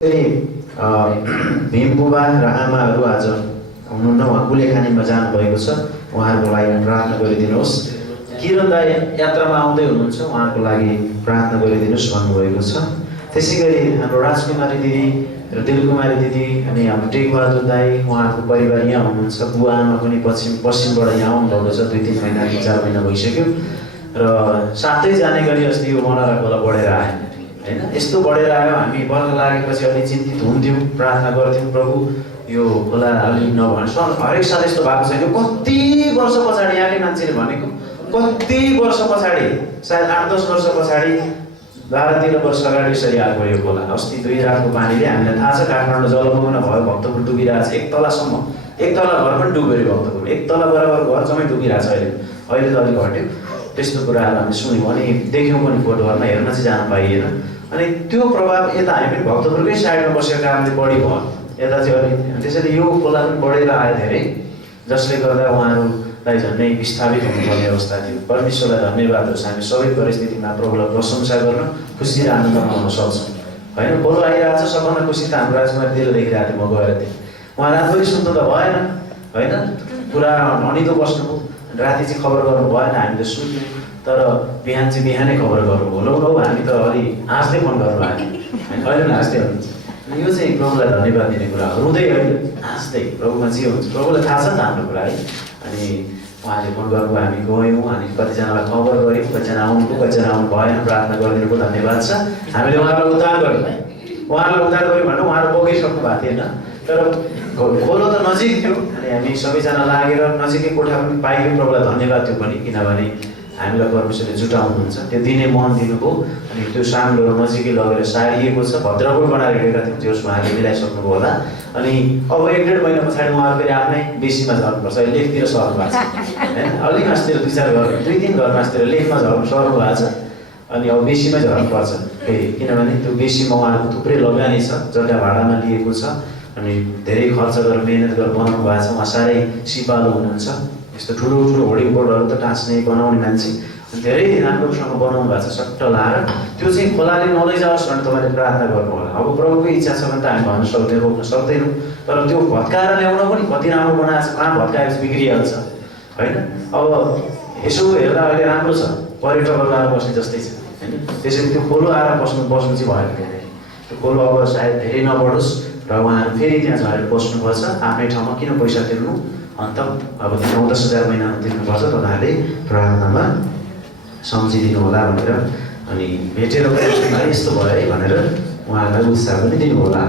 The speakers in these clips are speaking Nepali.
भीमबुबा र आमाहरू आज हुनुहुन्न, उहाँ कुलेखानीमा जानुभएको छ। उहाँहरूको लागि प्रार्थना गरिदिनुहोस्। किरण दाइ यात्रामा आउँदै हुनुहुन्छ, उहाँको लागि प्रार्थना गरिदिनुहोस् भन्नुभएको छ। त्यसै गरी हाम्रो राजकुमारी दिदी र दिलकुमारी दिदी अनि हाम्रो टेकबहादुर दाई, उहाँहरूको परिवार यहाँ हुनुहुन्छ। बुवा आमा पनि पश्चिमबाट यहाँ आउनुभएको छ। 2-3 महिना 4 महिना भइसक्यो र साथै जाने गरी अस्ति यो मनरा खोला बढेर आयो होइन। यस्तो बढेर आयो, हामी बर्खा लागेपछि अलि चिन्तित हुन्थ्यौँ, प्रार्थना गर्थ्यौँ, प्रभु यो खोला अलि नभन्छ। हरेक साल यस्तो भएको छैन। कति वर्ष पछाडि यहाँकै मान्छेले भनेको, कति वर्ष पछाडि, सायद 8-10 वर्ष पछाडि, 12-13 वर्ष अगाडि यसरी आएको यो खोला। अस्ति 2 रातको पानीले हामीलाई थाहा छ काठमाडौँ जलमग्न भयो, भक्तपुर डुबिरहेको छ। 1 तलासम्म, 1 तला घर पनि डुब्यो भक्तपुर। 1 तला बराबर घर जम्मै डुबिरहेको छ अहिले। अहिले त अलिक हट्यो। त्यस्तो कुराहरू हामी सुन्यौँ अनि देख्यौँ पनि फोटोहरूमा, हेर्न चाहिँ जान पाइएन। अनि त्यो प्रभाव यता हामी पनि भक्तपुरकै साइडमा बसेको कारणले बढी भयो यता चाहिँ अलिक। त्यसैले यो खोला पनि बढेर आयो धेरै, जसले गर्दा उहाँहरूलाई झन्डै विस्थापित हुनुपर्ने अवस्था थियो। परमेश्वरलाई धन्यवाद होस्। हामी सबै परिस्थितिमा प्रभुलाई प्रशंसा गर्न, खुसी र आनन्द मनाउन सक्छौँ होइन। खोलो आइरहेको छ, सबभन्दा खुसी त हाम्रो राजकुमारी दिल देखिरहेको थियो। म गएर थिएँ, उहाँ रातभरि सुन्नु त भएन होइन, पुरा अनिदो बस्नुभयो। राति चाहिँ खबर गर्नु भएन, हामीले सुन्यौँ, तर बिहान चाहिँ बिहानै खबर गर्नुभयो। लौ हामी त अलि हाँस्दै फोन गर्नु आयो होइन, अहिले पनि हाँस्दै हुनुहुन्छ। यो चाहिँ प्रभुलाई धन्यवाद दिने कुरा हो। रुँदै अहिले हाँस्दै प्रभुमा जे हुन्छ प्रभुलाई थाहा छ नि त हाम्रो कुरा है। अनि उहाँले फोन गर्नुभयो, हामी गयौँ, अनि कतिजनालाई खबर गऱ्यौँ, कतिजना आउनुभयो, कतिजना आउनु भएन। प्रार्थना गरिदिनुको धन्यवाद छ। हामीले उहाँलाई उद्धार गऱ्यौँ, उहाँलाई उद्धार गऱ्यौँ भने उहाँहरू बगिसक्नु भएको थिएन, तर खोलो त नजिक थियो। अनि हामी सबैजना लागेर नजिकै कोठा पनि पाइयो। प्रभुलाई धन्यवाद थियो पनि, किनभने हामीलाई परमेश्वरले जुटाउनुहुन्छ, त्यो दिने मन दिनुभयो। अनि त्यो साङ्लोहरू नजिकै लगेर सारिएको छ, भद्रपुर बनाएर गएका थियौँ, त्यो उहाँले मिलाइसक्नुभयो होला। अनि अब 1-1.5 महिना पछाडि उहाँहरू फेरि आफ्नै बेसीमा झर्नुपर्छ। अहिले लेखतिर सर्नु भएको छ होइन, अलिक मासतिर 2-4 घर, 2-3 घर मासतिर लेखमा सर्नु भएको छ। अनि अब बेसीमै झर्नुपर्छ फेरि, किनभने त्यो बेसीमा उहाँहरूको थुप्रै लगानी छ, जग्गा भाडामा लिएको छ। अनि धेरै खर्च गरेर मेहनत गरेर बनाउनु भएको छ। उहाँ साह्रै सिपालु हुनुहुन्छ। यस्तो ठुलो ठुलो होर्डिङ बोर्डहरू त टाँच्ने बनाउने मान्छे, धेरै राम्रोसँग बनाउनु भएको छ सट्ट लाएर। त्यो चाहिँ खोलाले नलैजाओस् भनेर तपाईँले प्रार्थना गर्नु होला। अब प्रभुकै इच्छा छ भने त हामी भन्न सक्दैनौँ, रोक्न सक्दैनौँ, तर त्यो भत्काएर ल्याउन पनि कति राम्रो बनाएको छ। कहाँ भत्काएपछि बिग्रिहाल्छ होइन। अब यसो हेर्दा अहिले राम्रो छ, पर्यटकहरू आएर बस्ने जस्तै छ होइन। त्यसैले त्यो खोलो आएर बस्नु चाहिँ भएन त्यहाँनिर। त्यो खोलो अब सायद धेरै नबढोस् र उहाँहरू फेरि त्यहाँ झरेर बस्नुपर्छ आफ्नै ठाउँमा। किन पैसा तिर्नु, अन्त अब 9-10 हजार महिना तिर्नुपर्छ। तपाईँहरूले प्रार्थनामा सम्झिदिनु होला भनेर, अनि भेटेर यस्तो भयो है भनेर उहाँहरूलाई उत्साह पनि दिनु होला।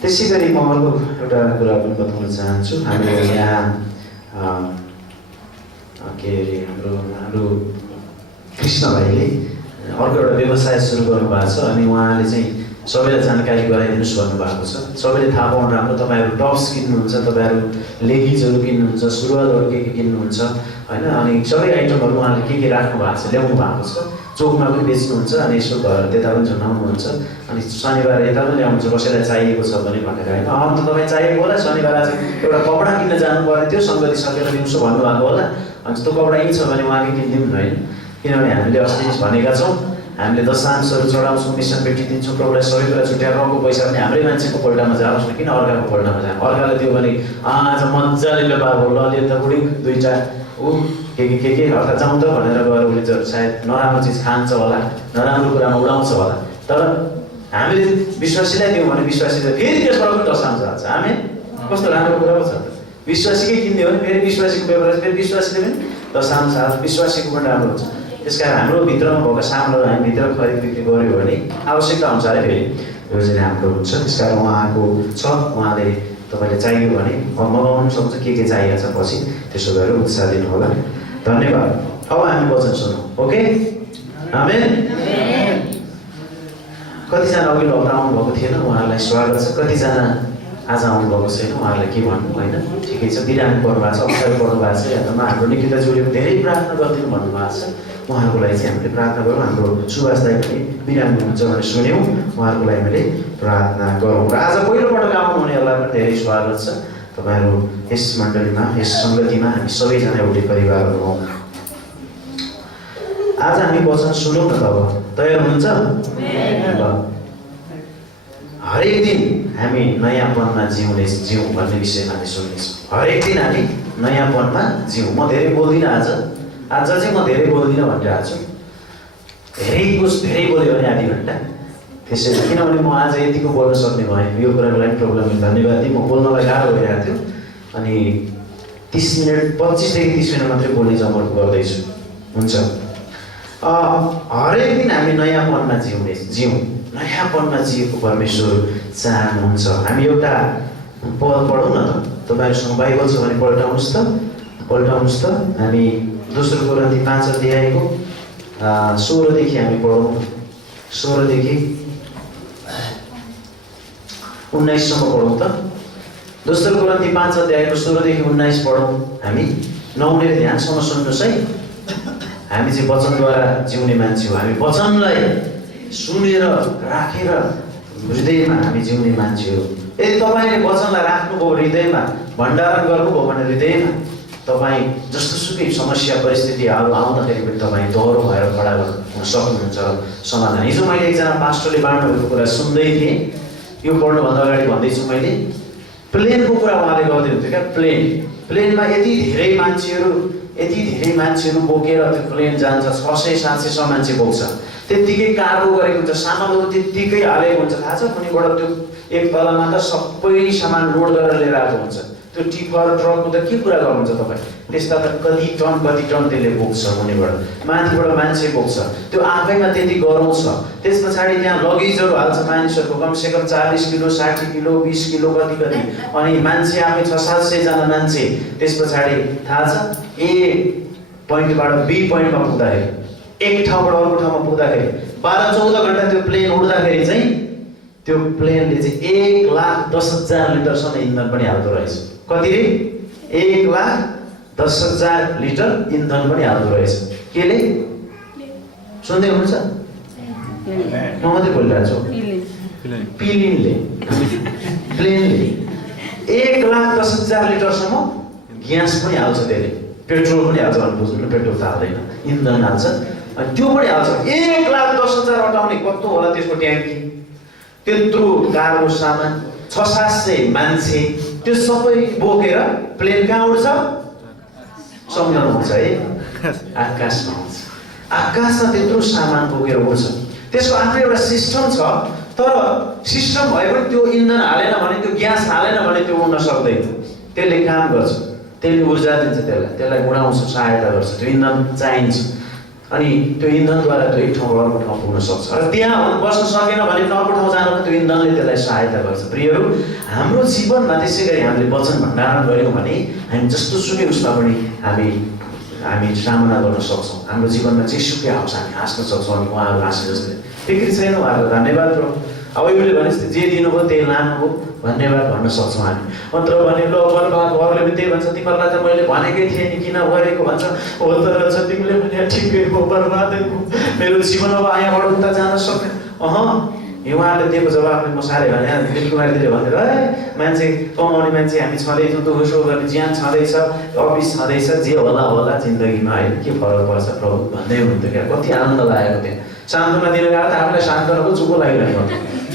त्यसै गरी म अर्को एउटा कुरा पनि बताउन चाहन्छु। हाम्रो यहाँ के अरे हाम्रो कृष्ण भाइले अर्को एउटा व्यवसाय सुरु गर्नुभएको छ। अनि उहाँले चाहिँ सबैलाई जानकारी गराइदिनुहोस् भन्नुभएको छ। सबैले थाहा पाउनु राम्रो। तपाईँहरू टप्स किन्नुहुन्छ, तपाईँहरू लेगिजहरू किन्नुहुन्छ, सुरुवालहरू के किन्नुहुन्छ होइन। अनि सबै आइटमहरू उहाँले के राख्नु भएको छ, ल्याउनु भएको छ। चोकमा पनि बेच्नुहुन्छ, अनि यसो घर त्यता पनि झुन्डाउनुहुन्छ। अनि शनिबार यता पनि ल्याउनुहुन्छ, कसैलाई चाहिएको छ भने भनेर होइन। अन्त तपाईँ चाहिएको होला, शनिबार आज एउटा कपडा किन्न जानु पर्ने थियो, सङ्गति सकेर दिउँसो भन्नुभएको होला। अनि त्यो कपडा यहीँ छ भने उहाँकै किनिदिउँ होइन। किनभने हामीले अस्ति भनेका छौँ, हामीले दशांशहरू चढाउँछौँ, मिसन पेटी दिन्छौँ, प्रभुलाई सबै कुरा छुट्याएर रङको पैसा पनि हाम्रै मान्छेको पल्टामा जाओस् न, किन अर्काको पल्टामा जानु। अर्काले दियो भने आज मजाले व्यापार हो, ल त बुढी 2-4 के हल्का जाउँ त भनेर गएर उसले सायद नराम्रो चिज खान्छ होला, नराम्रो कुरामा उडाउँछ होला। तर हामीले विश्वासीलाई दियौँ भने विश्वासीले फेरि त्यसबाट पनि दशांश हाल्छ। हामी कस्तो राम्रो कुरा पो छ त। विश्वासीकै किनिदियो भने फेरि विश्वासीको व्यवहार, फेरि विश्वासीले पनि दशांश हाल्छ, विश्वासीको पनि राम्रो हुन्छ। त्यसकारण हाम्रो भित्रमा भएका सामानहरू हामी भित्र खरिद बिक्री गऱ्यो भने आवश्यकता अनुसारै फेरि यो चाहिँ राम्रो हुन्छ। त्यसकारण उहाँको छ, उहाँले तपाईँले चाहियो भने मगाउनु सक्छ, के चाहिएको छ पछि त्यसो गरेर उत्साह दिनु होला। धन्यवाद। अब हामी वचन सुनौँ। ओके, आमेन। कतिजना अघिल्लो हप्ता आउनुभएको थिएन, उहाँहरूलाई स्वागत छ। कतिजना आज आउनुभएको छैन, उहाँहरूलाई के भन्नु होइन। ठिकै छ, बिरामी पर्नु भएको छ, अप्ठ्यारो पर्नु भएको छ। यात्रामा हाम्रो निकिताज्यूले धेरै प्रार्थना गरिदिनु भन्नुभएको छ। उहाँहरूको लागि चाहिँ हामीले प्रार्थना गरौँ। हाम्रो सुभाष दाइ पनि बिरामी हुनुहुन्छ भने सुन्यौँ, उहाँहरूको लागि हामीले प्रार्थना गरौँ। र आज पहिलोपटक आउनुहुनेहरूलाई पनि धेरै स्वागत छ। तपाईँहरू यस मण्डलीमा, यस सङ्गतिमा हामी सबैजना एउटै परिवारहरू हौँ। आज हामी वचन सुनौँ न त। अब तयार हुनुहुन्छ? हरेक दिन हामी नयाँपनमा जिउँ भन्ने विषयमा हामी सुन्नेछौँ। हरेक दिन हामी नयाँपनमा जिउँ। म धेरै बोल्दिनँ आज चाहिँ म धेरै बोल्दिनँ भनेर आएको छु। धेरै बोल्यो भने आधी घन्टा, त्यसैले किनभने म आज यतिको बोल्न सक्ने भएँ। यो कुराको लागि प्रोग्राम धन्यवाद दिएँ। म बोल्नलाई गाह्रो भइरहेको थियो अनि 30 मिनट 25 देखि 30 मिनट मात्रै बोल्ने जमर्को गर्दैछु। हुन्छ, हरेक दिन हामी नयाँपनमा जिउँ। नयाँपनमा जिएको परमेश्वर चाहनुहुन्छ। हामी एउटा पद पढौँ न त। तपाईँहरूसँग बाइबल छ भने पल्टाउनुहोस् त। हामी दोस्रो कोरिन्थी 5 अध्यायको 16 देखि हामी पढौँ। 16 देखि 19 सम्म पढौँ त। दोस्रो कोरिन्थी 5 अध्यायको 16 देखि 19 पढौँ हामी। नौनेर ध्यानसँग सुन्नुहोस् है। हामी चाहिँ वचनद्वारा जिउने मान्छे हो। हामी वचनलाई सुनेर राखेर हृदयमा हामी जिउने मान्छे हो। यदि तपाईँले वचनलाई राख्नुभयो हृदयमा, भण्डारण गर्नुभयो भने हृदयमा, तपाईँ जस्तोसुकै समस्या परिस्थितिहरू आउँदाखेरि पनि तपाईँ दोहोरो भएर खडा हुन सक्नुहुन्छ। समाधान। हिजो मैले एकजना पास्टरले बाँड्नुभएको कुरा सुन्दै थिएँ। यो पढ्नुभन्दा अगाडि भन्दैछु मैले। प्लेनको कुरा उहाँले गर्दै हुन्थ्यो क्या। प्लेनमा यति धेरै मान्छेहरू बोकेर त्यो प्लेन जान्छ। 600-700 मान्छे बोक्छ। त्यत्तिकै कार्गो गरेको हुन्छ, सामानहरू त्यत्तिकै हालेको हुन्छ। थाहा छ, कुनैबाट त्यो एक तलामा त सबै सामान लोड गरेर लिएर आएको हुन्छ। त्यो टिपर ट्रकको त के कुरा गर्नुहुन्छ तपाईँ? त्यस्ता त कति टन त्यसले बोक्छ। मुनिबाट माथिबाट मान्छे बोक्छ। त्यो आफैमा त्यति गरौँ छ। त्यस पछाडि त्यहाँ लगेजहरू हाल्छ मानिसहरूको, कमसेकम 40 किलो 60 किलो 20 किलो कति। अनि मान्छे आफै 600-700 जना मान्छे। त्यस पछाडि थाहा छ, ए पोइन्टबाट बी पोइन्टमा पुग्दाखेरि, एक ठाउँबाट अर्को ठाउँमा पुग्दाखेरि 12-14 घन्टा त्यो प्लेन उड्दाखेरि चाहिँ त्यो प्लेनले चाहिँ 1,10,000 लिटरसम्म इन्धन पनि हाल्दो रहेछ। कति रे? 1,10,000 लिटर इन्धन पनि हाल्दो रहेछ। केले? सुन्दै हुनुहुन्छ? म मात्रै बोलिरहेको छु। प्लेनले 1,10,000 लिटरसम्म ग्यास पनि हाल्छ। त्यसले पेट्रोल पनि हाल्छ भने बुझ्नु न। पेट्रोल त हाल्दैन, इन्धन हाल्छ। अनि त्यो पनि हाल्छ। 1,10,000 अटाउने कस्तो होला त्यसको ट्याङ्की? त्यत्रो कार्गो सामान, 600-700 मान्छे, त्यो सबै बोकेर प्लेन कहाँ उड्छ? समुद्रमा हुन्छ है, आकाशमा हुन्छ। आकाशमा त्यत्रो सामान बोकेर उड्छ। त्यसको आफ्नै एउटा सिस्टम छ। तर सिस्टम भए पनि त्यो इन्धन हालेन भने, त्यो ग्यास हालेन भने त्यो उड्न सक्दैन। त्यसले काम गर्छ, त्यसले ऊर्जा दिन्छ, त्यसलाई उडाउँछ, सहायता गर्छ। त्यो इन्धन चाहिन्छ। अनि त्यो इन्धनद्वारा त्यो एक ठाउँबाट अर्को ठाउँ पुग्न सक्छ। र त्यहाँ बस्न सकेन भने अर्को ठाउँ जान त्यो इन्धनले त्यसलाई सहायता गर्छ। प्रियहरू, हाम्रो जीवनमा त्यसै गरी हामीले वचन भण्डारण गऱ्यौँ भने हामी जस्तोसुकै उसमा पनि हामी सामना गर्न सक्छौँ। हाम्रो जीवनमा जेसुकै आओस् हामी हाँस्न सक्छौँ। अनि उहाँहरू हाँसे जस्तै फिक्री छैन उहाँहरूको। धन्यवाद प्रभु। अब एउटै भने जे दिनुभयो त्यही लानुभयो, धन्यवाद भन्न सक्छौँ हामी। अन्त भने ल बर्बाद अरूले पनि त्यही भन्छ, तिमीहरूलाई त मैले भनेकै थिएँ नि, किन गरेको भन्छ। हो त रहेछ, तिमीले भने ठिकै हो, बर्बादै हो, मेरो जीवन अब यहाँबाट उता जान सक्दैन। उहाँले दिएको जवाबले म साह्रै भने दिलकुमारीले भनेर मान्छे कमाउने मान्छे हामी छँदैछौँ, दुःखसुख गर्ने ज्यान छँदैछ, अफिस छँदैछ, जे होला जिन्दगीमा होइन, के फरक पर्छ प्रभु भन्दै हुनुहुन्थ्यो क्या। कति आनन्द लागेको थियो। सान्त्वना दिन गएको त आफूलाई सान्त्वनाको चुपो लागिरहेको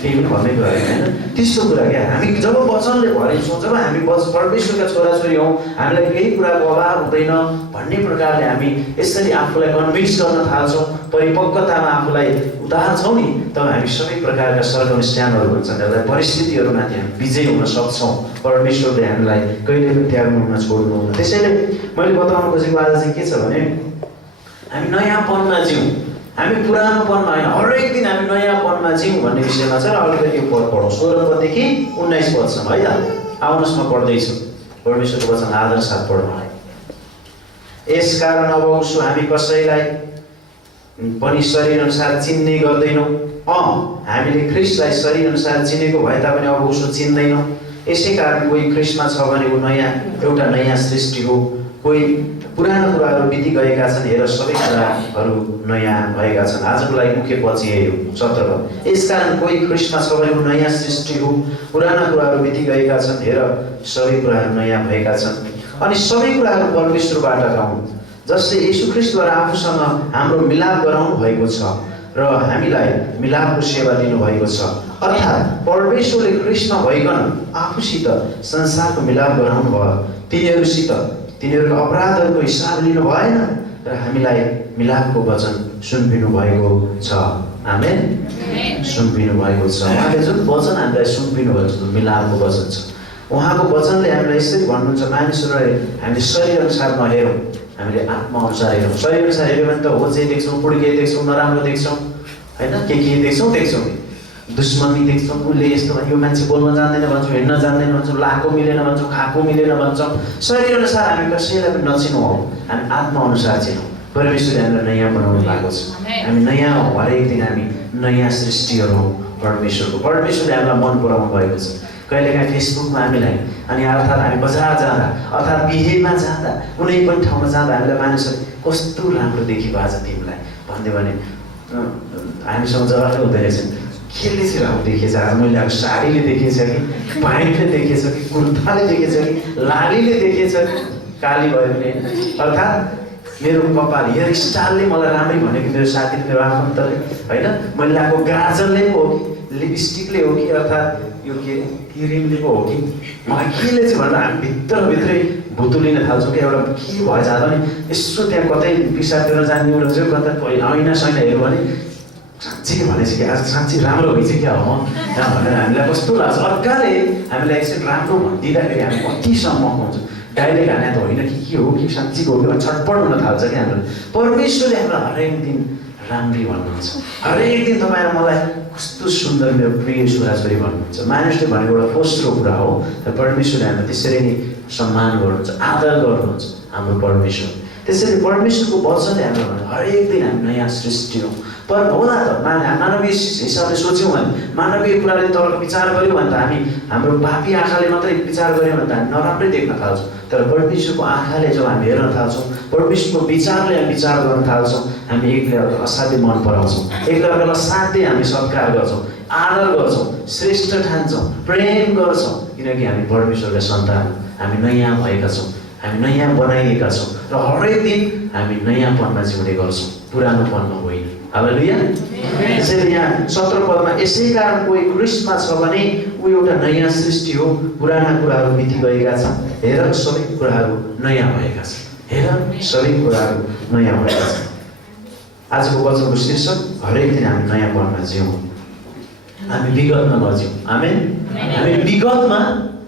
केही पनि भन्ने कुरा होइन। त्यस्तो कुरा क्या। हामी जब वचनले भरिन्छौँ, जब हामी परमेश्वरका छोराछोरी हौँ, हामीलाई केही कुराको अभाव हुँदैन भन्ने प्रकारले हामी यसरी आफूलाई कन्भिन्स गर्न थाल्छौँ, परिपक्वतामा आफूलाई उतार्छौँ नि, तब हामी सबै प्रकारका सर्कमस्ट्यान्सहरू हुन्छन्, त्यसलाई परिस्थितिहरूमाथि हामी विजय हुन सक्छौँ। परमेश्वरले हामीलाई कहिले पनि त्याग्नु हुन छोड्नुहुन्न। त्यसैले मैले बताउन खोजेको आज चाहिँ के छ भने हामी नयाँपनमा जिउँ। हामी पुरानोपनमा होइन, हरेक दिन हामी नयाँपनमा जिउँ भन्ने विषयमा छ। अलिकति यो पद पढौँ, 16 पददेखि 19 पदसम्म है त। आउनुहोस्, म पढ्दैछु। परमेश्वरको वचन आदर साथ पढौँ। यसकारण अब उसो हामी कसैलाई पनि शरीर अनुसार चिन्ने गर्दैनौँ। हामीले ख्रिस्टलाई शरीर अनुसार चिनेको भए तापनि अब उसो चिन्दैनौँ। यसै कारण कोही ख्रिस्टमा छ भने ऊ एउटा नयाँ सृष्टि हो। कोही पुरानो कुराहरू बिति गएका छन्, हेर सबै कुराहरू नयाँ भएका छन्। आजको लागि मुख्य पद यही हो, 17। यसकारण कोही ख्रिस्टमा छ भने ऊ नयाँ सृष्टि हो। पुराना कुराहरू बिति गएका छन्, हेर सबै कुराहरू नयाँ भएका छन्। अनि सबै कुराहरू परमेश्वरबाट हुन्, जसले यीशु ख्रिस्टद्वारा आफूसँग हाम्रो मिलाप गराउनु भएको छ। र हामीलाई मिलापको सेवा दिनुभएको छ। अर्थात् परमेश्वरले ख्रीष्टमा भइकन आफूसित संसारको मिलाप गराउनु भयो। तिनीहरूसित तिनीहरूको अपराधहरूको हिसाब लिनु भएन र हामीलाई मिलापको वचन सुम्पिनु भएको छ। आमेन। सुम्पिनु भएको छ। उहाँले जुन वचन हामीलाई सुम्पिनु भएको छ मिलापको वचन छ। उहाँको वचनले हामीलाई यसरी भन्नुहुन्छ, मानिसहरूले हामीले शरीर अनुसार नहेरौँ, हामीले आत्मा अनुसार हेरौँ। शरीर अनुसार हेऱ्यो भने त हो जे देख्छौँ, पुड्के देख्छौँ, नराम्रो देख्छौँ, होइन के देख्छौँ दुश्मनी देख्छौँ। उसले यस्तो भने यो मान्छे बोल्न जान्दैन भन्छौँ, हिँड्न जान्दैन भन्छौँ, लाएको मिलेन भन्छौँ, खाएको मिलेन भन्छौँ। शरीर अनुसार हामी कसैलाई पनि नचिनौँ, हामी आत्मा अनुसार चिनौँ। परमेश्वरले हामीलाई नयाँ बनाउनु भएको छ। हामी नयाँ हौँ, हरेक दिन हामी नयाँ सृष्टिहरू हौँ परमेश्वरको। परमेश्वरले हामीलाई मन पराउनु भएको छ। कहिलेकाहीँ फेसबुकमा हामीलाई अनि अर्थात् हामी बजार जाँदा, अर्थात् बिहेमा जाँदा, कुनै पनि ठाउँमा जाँदा हामीलाई मानिसहरूले कस्तो राम्रो देखियो आज तिमीलाई भनिदियो भने हामीसँग जवाफै हुँदैन रहेछ। केले चाहिँ राम्रो देखेछ आज? मैले अब साडीले देखेछ कि, प्यान्टले देखेछ कि, कुर्ताले देखेछ कि, लालीले देखेछ कि, काली भयो भने, अर्थात् मेरो कपाल हेयर स्टाइलले मलाई राम्रै भनेको मेरो साथीले, मेरो आफन्तले, होइन मैले लगाएको गाजरले पो हो कि, लिपस्टिकले हो कि, अर्थात् यो के क्रिमले पो हो कि, मलाई केले चाहिँ भन्दा हामी भित्रभित्रै भुतुलिन थाल्छौँ कि एउटा के भयो जाँदा नि यसो त्यहाँ कतै पिसाब गर्न जाने एउटा चाहिँ कता ऐना सैना हेऱ्यो भने साँच्ची के भनेपछि कि आज साँच्ची राम्रो भइन्छ क्या हो भनेर हामीलाई कस्तो लाग्छ। अर्काले हामीलाई एकछिन राम्रो भनिदिँदाखेरि हामी कतिसम्म हुन्छ डाइरेक्ट हाने त होइन कि के हो कि साँच्चीको हो कि छटपट हुन थाल्छ क्या हाम्रो। परमेश्वरले हामीलाई हरेक दिन राम्री भन्नुहुन्छ। हरेक दिन तपाईँ मलाई कस्तो सुन्दर मेरो प्रिय छोराछोरी भन्नुहुन्छ। मानिसले भनेको एउटा दोस्रो कुरा हो, तर परमेश्वरले हामीलाई त्यसरी नै सम्मान गर्नुहुन्छ, आदर गर्नुहुन्छ हाम्रो परमेश्वर। त्यसरी परमेश्वरको वचनले हामीलाई भन्नु हरेक दिन हामी नयाँ सृष्टि हौँ। पर होला त मानवीय हिसाबले सोच्यौँ भने, मानवीय कुराले तर्क विचार गऱ्यौँ भने त हामी हाम्रो पापी आँखाले मात्रै विचार गऱ्यौँ भने त हामी नराम्रै देख्न थाल्छौँ। तर परमेश्वरको आँखाले जब हामी हेर्न थाल्छौँ, परमेश्वरको विचारले हामी विचार गर्न थाल्छौँ, हामी एकले अर्कालाई असाध्यै मन पराउँछौँ, एकले अर्कालाई साध्यै हामी सत्कार गर्छौँ, आदर गर्छौँ, श्रेष्ठ ठान्छौँ, प्रेम गर्छौँ, किनकि हामी परमेश्वरका सन्तान, हामी नयाँ भएका छौँ, हामी नयाँ बनाइएका छौँ र हरेक दिन हामी नयाँपनमा जिउने गर्छौँ, पुरानोपनमा होइन। हालेलुया। त्यसैले यहाँ 17 पदमा यसै कारण कोही ख्रीष्टमा छ भने ऊ एउटा नयाँ सृष्टि हो, पुराना कुराहरू बिति गएका छन्, हेर सबै कुराहरू नयाँ भएका छन्। हेर सबै कुराहरू नयाँ भएका छन्। आजको वचनको शीर्षक हरेक दिन हामी नयाँपनमा जिउँ, हामी विगतमा नजिउँ। आमेन। हामी विगतमा